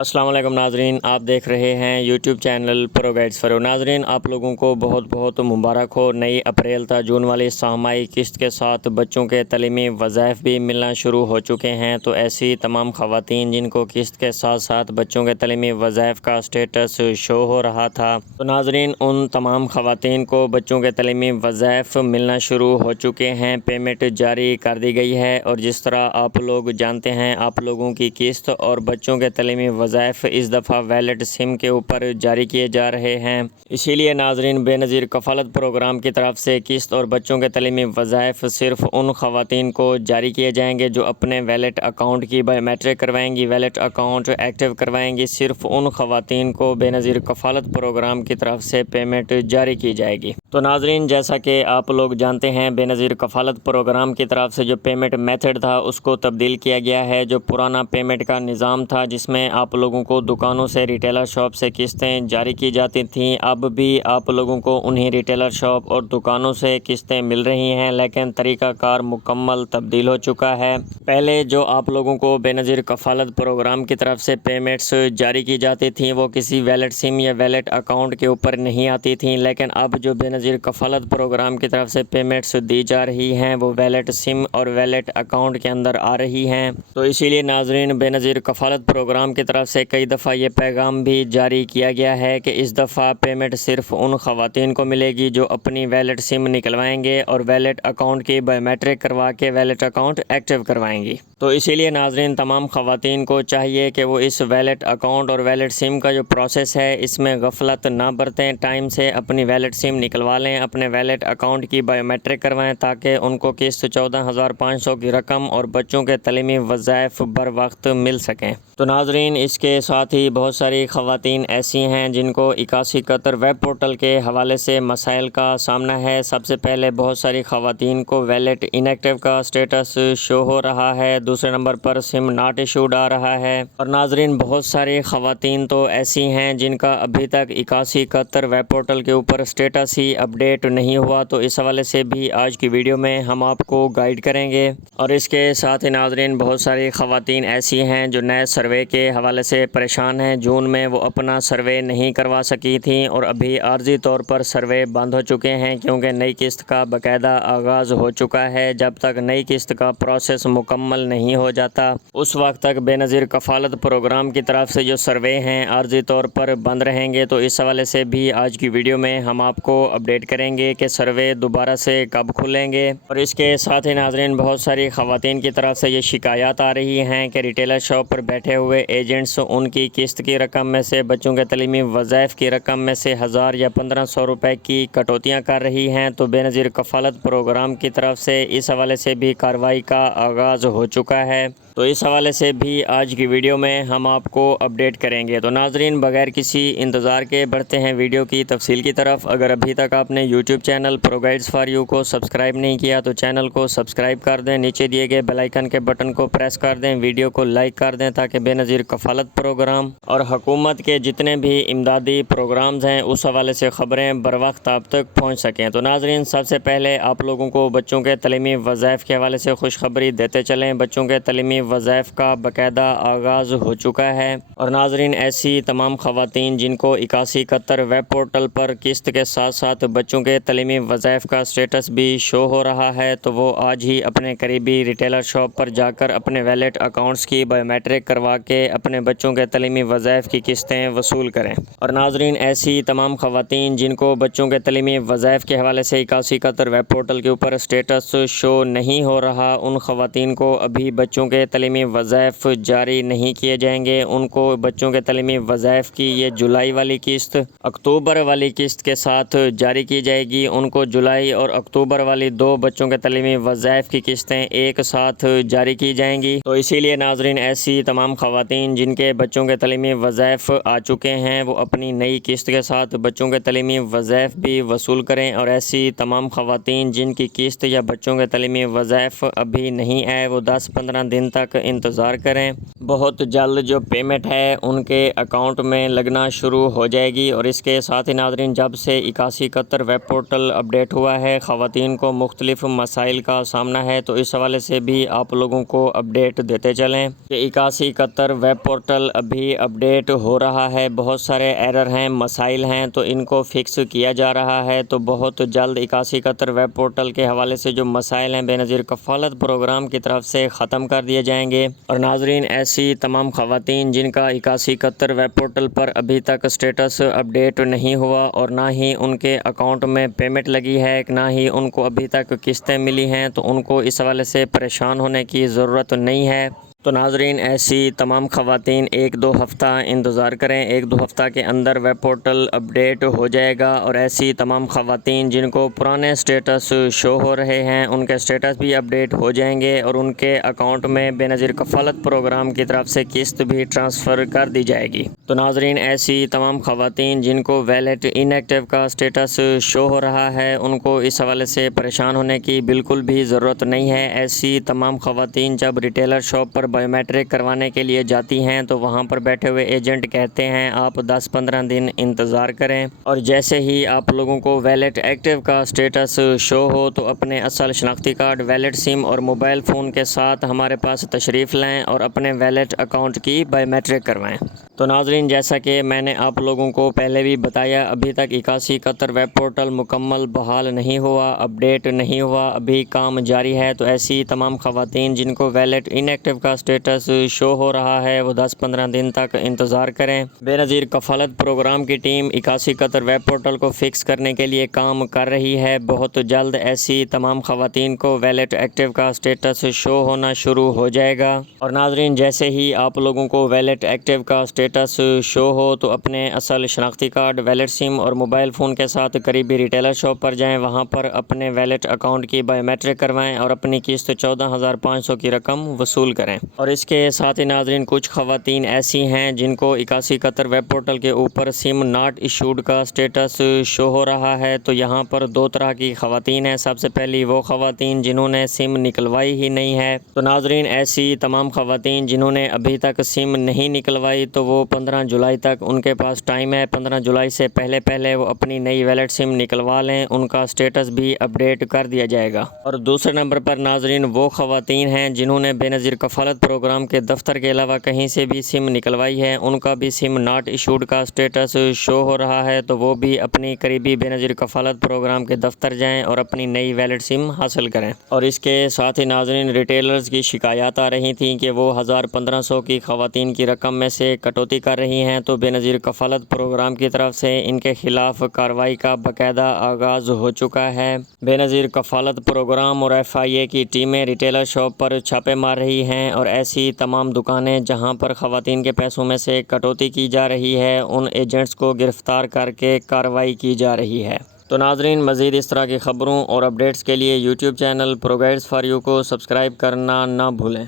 السلام علیکم ناظرین، آپ دیکھ رہے ہیں یوٹیوب چینل پرو گائیڈز فارو۔ ناظرین، آپ لوگوں کو بہت بہت مبارک ہو۔ نئی اپریل تا جون والی سہمائی قسط کے ساتھ بچوں کے تعلیمی وظائف بھی ملنا شروع ہو چکے ہیں، تو ایسی تمام خواتین جن کو قسط کے ساتھ ساتھ بچوں کے تعلیمی وظائف کا سٹیٹس شو ہو رہا تھا، تو ناظرین ان تمام خواتین کو بچوں کے تعلیمی وظائف ملنا شروع ہو چکے ہیں۔ پیمنٹ جاری کر دی گئی ہے، اور جس طرح آپ لوگ جانتے ہیں آپ لوگوں کی قسط اور بچوں کے تعلیمی وظائف اس دفعہ ویلٹ سم کے اوپر جاری کیے جا رہے ہیں۔ اسی لیے ناظرین، بے نظیر کفالت پروگرام کی طرف سے قسط اور بچوں کے تعلیمی وظائف صرف ان خواتین کو جاری کیے جائیں گے جو اپنے ویلٹ اکاؤنٹ کی بائیو میٹرک کروائیں گی، ویلٹ اکاؤنٹ ایکٹیو کروائیں گی۔ صرف ان خواتین کو بے نظیر کفالت پروگرام کی طرف سے پیمنٹ جاری کی جائے گی۔ تو ناظرین، جیسا کہ آپ لوگ جانتے ہیں بے نظیر کفالت پروگرام کی طرف سے جو پیمنٹ میتھڈ تھا اس کو تبدیل کیا گیا ہے۔ جو پرانا پیمنٹ کا نظام تھا جس میں آپ لوگوں کو دکانوں سے، ریٹیلر شاپ سے قسطیں جاری کی جاتی تھیں، اب بھی آپ لوگوں کو انہی ریٹیلر شاپ اور دکانوں سے قسطیں مل رہی ہیں، لیکن طریقہ کار مکمل تبدیل ہو چکا ہے۔ پہلے جو آپ لوگوں کو بے نظیر کفالت پروگرام کی طرف سے پیمنٹس جاری کی جاتی تھیں وہ کسی ویلٹ سم یا ویلٹ اکاؤنٹ کے اوپر نہیں آتی تھیں، لیکن اب جو بے نظیر کفالت پروگرام کی طرف سے پیمنٹس دی جا رہی ہیں وہ ویلٹ سم اور ویلٹ اکاؤنٹ کے اندر آ رہی ہیں۔ تو اسی لیے ناظرین، بے نظیر کفالت پروگرام کی طرف سے کئی دفعہ یہ پیغام بھی جاری کیا گیا ہے کہ اس دفعہ پیمنٹ صرف ان خواتین کو ملے گی جو اپنی ویلٹ سم نکلوائیں گے اور ویلٹ اکاؤنٹ کی بائیو میٹرک کروا کے ویلٹ اکاؤنٹ ایکٹیو کروائیں گی۔ تو اسی لیے ناظرین، تمام خواتین کو چاہیے کہ وہ اس ویلٹ اکاؤنٹ اور ویلٹ سم کا جو پروسیس ہے اس میں غفلت نہ برتیں، ٹائم سے اپنی ویلٹ سم نکلوا لیں، اپنے ویلٹ اکاؤنٹ کی بائیو میٹرک کروائیں تاکہ ان کو قسط 14,500 کی رقم اور بچوں کے تعلیمی وظائف بر وقت مل سکیں۔ تو ناظرین، اس کے ساتھ ہی بہت ساری خواتین ایسی ہیں جن کو 8171 ویب پورٹل کے حوالے سے مسائل کا سامنا ہے۔ سب سے پہلے بہت ساری خواتین کو ویلٹ ان ایکٹیو کا سٹیٹس شو ہو رہا ہے، دوسرے نمبر پر سم ناٹ ایشوڈ آ رہا ہے، اور ناظرین بہت ساری خواتین تو ایسی ہیں جن کا ابھی تک 8171 ویب پورٹل کے اوپر سٹیٹس ہی اپڈیٹ نہیں ہوا، تو اس حوالے سے بھی آج کی ویڈیو میں ہم آپ کو گائیڈ کریں گے۔ اور اس کے ساتھ ہی ناظرین بہت ساری خواتین ایسی ہیں جو نئے سروے کے حوالے سے پریشان ہیں۔ جون میں وہ اپنا سروے نہیں کروا سکی تھیں اور ابھی عارضی طور پر سروے بند ہو چکے ہیں کیونکہ نئی قسط کا باقاعدہ آغاز ہو چکا ہے۔ جب تک نئی قسط کا پروسیس مکمل نہیں ہو جاتا اس وقت تک بے نظیر کفالت پروگرام کی طرف سے جو سروے ہیں عارضی طور پر بند رہیں گے۔ تو اس حوالے سے بھی آج کی ویڈیو میں ہم آپ کو اپڈیٹ کریں گے کہ سروے دوبارہ سے کب کھلیں گے۔ اور اس کے ساتھ ہی ناظرین بہت ساری خواتین کی طرف سے یہ شکایات آ رہی ہیں کہ ریٹیلر شاپ پر بیٹھے ہوئے ایجنٹس ان کی قسط کی رقم میں سے، بچوں کے تعلیمی وظائف کی رقم میں سے 1000 یا 1500 روپے کی کٹوتیاں کر رہی ہیں۔ تو بے نظیر کفالت پروگرام کی طرف سے اس حوالے سے بھی کارروائی کا آغاز ہو چکا ہے، تو اس حوالے سے بھی آج کی ویڈیو میں ہم آپ کو اپڈیٹ کریں گے۔ تو ناظرین بغیر کسی انتظار کے بڑھتے ہیں ویڈیو کی تفصیل کی طرف۔ اگر ابھی تک آپ نے YouTube channel pro guides for you کو سبسکرائب نہیں کیا تو چینل کو سبسکرائب کر دیں، نیچے دیے گئے بیل آئیکن کے بٹن کو پریس کر دیں، ویڈیو کو لائک کر دیں تاکہ بے نظیر کفالت پروگرام اور حکومت کے جتنے بھی امدادی پروگرامز ہیں اس حوالے سے خبریں بر وقت آپ تک پہنچ سکیں۔ تو ناظرین سب سے پہلے آپ لوگوں کو بچوں کے تعلیمی وظائف کے حوالے سے خوشخبری دیتے چلیں۔ بچوں کے تعلیمی وظائف کا باقاعدہ آغاز ہو چکا ہے، اور ناظرین ایسی تمام خواتین جن کو 8171 ویب پورٹل پر قسط کے ساتھ ساتھ بچوں کے تعلیمی وظائف کا سٹیٹس بھی شو ہو رہا ہے تو وہ آج ہی اپنے قریبی ریٹیلر شاپ پر جا کر اپنے ویلٹ اکاؤنٹس کی بائیو میٹرک کروا کے اپنے بچوں کے تعلیمی وظائف کی قسطیں وصول کریں۔ اور ناظرین ایسی تمام خواتین جن کو بچوں کے تعلیمی وظائف کے حوالے سے 8171 ویب پورٹل کے اوپر سٹیٹس شو نہیں ہو رہا، ان خواتین کو ابھی بچوں کے تعلیمی وظائف جاری نہیں کیے جائیں گے۔ ان کو بچوں کے تعلیمی وظائف کی یہ جولائی والی قسط اکتوبر والی قسط کے ساتھ جاری کی جائے گی۔ ان کو جولائی اور اکتوبر والی دو بچوں کے تعلیمی وظائف کی قسطیں ایک ساتھ جاری کی جائیں گی۔ تو اسی لیے ناظرین ایسی تمام خواتین جن کے بچوں کے تعلیمی وظائف آ چکے ہیں وہ اپنی نئی قسط کے ساتھ بچوں کے تعلیمی وظائف بھی وصول کریں، اور ایسی تمام خواتین جن کی قسط یا بچوں کے تعلیمی وظائف ابھی نہیں آئے وہ 10-15 دن تک انتظار کریں۔ بہت جلد جو پیمنٹ ہے ان کے اکاؤنٹ میں لگنا شروع ہو جائے گی۔ اور اس کے ساتھ ہی ناظرین جب سے 8171 71 ویب پورٹل اپڈیٹ ہوا ہے۔ خواتین کو مختلف مسائل کا سامنا ہے، تو اس حوالے سے بھی آپ لوگوں کو اپڈیٹ دیتے چلیں کہ 8171 ویب پورٹل ابھی اپڈیٹ ہو رہا ہے۔ بہت سارے ایرر ہیں، مسائل ہیں، تو ان کو فکس کیا جا رہا ہے۔ تو بہت جلد 8171 ویب پورٹل کے حوالے سے جو مسائل ہیں بے نظیر کفالت پروگرام کی طرف سے ختم کر دیے جائیں گے۔ اور ناظرین، ایسی تمام خواتین جن کا 8171 ویب پورٹل پر ابھی تک سٹیٹس اپڈیٹ نہیں ہوا اور نہ ہی ان کے اکاؤنٹ میں پیمنٹ لگی ہے، نہ ہی ان کو ابھی تک قسطیں ملی ہیں، تو ان کو اس حوالے سے پریشان ہونے کی ضرورت نہیں ہے۔ تو ناظرین، ایسی تمام خواتین 1-2 ہفتہ انتظار کریں۔ 1-2 ہفتہ کے اندر ویب پورٹل اپڈیٹ ہو جائے گا، اور ایسی تمام خواتین جن کو پرانے سٹیٹس شو ہو رہے ہیں ان کے سٹیٹس بھی اپڈیٹ ہو جائیں گے، اور ان کے اکاؤنٹ میں بے نظیر کفالت پروگرام کی طرف سے قسط بھی ٹرانسفر کر دی جائے گی۔ تو ناظرین، ایسی تمام خواتین جن کو ویلٹ ان ایکٹیو کا سٹیٹس شو ہو رہا ہے ان کو اس حوالے سے پریشان ہونے کی بالکل بھی ضرورت نہیں ہے۔ ایسی تمام خواتین جب ریٹیلر شاپ پر بائیو میٹرک کروانے کے لیے جاتی ہیں تو وہاں پر بیٹھے ہوئے ایجنٹ کہتے ہیں آپ 10-15 دن انتظار کریں، اور جیسے ہی آپ لوگوں کو ویلٹ ایکٹیو کا سٹیٹس شو ہو تو اپنے اصل شناختی کارڈ، ویلٹ سم اور موبائل فون کے ساتھ ہمارے پاس تشریف لائیں اور اپنے ویلٹ اکاؤنٹ کی بائیو میٹرک کروائیں۔ تو ناظرین، جیسا کہ میں نے آپ لوگوں کو پہلے بھی بتایا، ابھی تک 8171 ویب پورٹل مکمل بحال نہیں ہوا، اپڈیٹ نہیں ہوا، ابھی کام جاری ہے۔ تو ایسی تمام خواتین جن کو ویلٹ ان ایکٹیو کا سٹیٹس شو ہو رہا ہے وہ 10-15 دن تک انتظار کریں۔ بے نظیر کفالت پروگرام کی ٹیم 8171 ویب پورٹل کو فکس کرنے کے لیے کام کر رہی ہے۔ بہت جلد ایسی تمام خواتین کو ویلٹ ایکٹیو کا سٹیٹس شو ہونا شروع ہو جائے گا۔ اور ناظرین، جیسے ہی آپ لوگوں کو ویلٹ ایکٹیو کا سٹیٹس شو ہو تو اپنے اصل شناختی کارڈ، ویلٹ سم اور موبائل فون کے ساتھ قریبی ریٹیلر شاپ پر جائیں، وہاں پر اپنے ویلٹ اکاؤنٹ کی بائیو میٹرک کروائیں اور اپنی قسط 14,500 کی رقم وصول کریں۔ اور اس کے ساتھ ہی ناظرین، کچھ خواتین ایسی ہیں جن کو 8171 ویب پورٹل کے اوپر سم ناٹ ایشوڈ کا سٹیٹس شو ہو رہا ہے۔ تو یہاں پر 2 طرح کی خواتین ہیں۔ سب سے پہلی وہ خواتین جنہوں نے سم نکلوائی ہی نہیں ہے۔ تو ناظرین، ایسی تمام خواتین جنہوں نے ابھی تک سم نہیں نکلوائی تو وہ 15 جولائی تک ان کے پاس ٹائم ہے۔ 15 جولائی سے پہلے وہ اپنی نئی ویلٹ سم نکلوا لیں، ان کا سٹیٹس بھی اپڈیٹ کر دیا جائے گا۔ اور دوسرے نمبر پر ناظرین، وہ خواتین ہیں جنہوں نے بے نظیر کفالت پروگرام کے دفتر کے علاوہ کہیں سے بھی سم نکلوائی ہے، ان کا بھی سم ناٹ ایشوڈ کا سٹیٹس شو ہو رہا ہے، تو وہ بھی اپنی قریبی بے نظیر کفالت پروگرام کے دفتر جائیں اور اپنی نئی ویلٹ سم حاصل کریں۔ اور اس کے ساتھ ہی ناظرین، ریٹیلرز کی شکایات آ رہی تھیں کہ وہ 1,500 کی خواتین کی رقم میں سے کٹوتی کر رہی ہیں، تو بے نظیر کفالت پروگرام کی طرف سے ان کے خلاف کارروائی کا باقاعدہ آغاز ہو چکا ہے۔ بے نظیر کفالت پروگرام اور FIA کی ٹیمیں ریٹیلر شاپ پر چھاپے مار رہی ہیں، اور ایسی تمام دکانیں جہاں پر خواتین کے پیسوں میں سے کٹوتی کی جا رہی ہے ان ایجنٹس کو گرفتار کر کے کارروائی کی جا رہی ہے۔ تو ناظرین، مزید اس طرح کی خبروں اور اپڈیٹس کے لیے YouTube channel pro guides for you کو سبسکرائب کرنا نہ بھولیں۔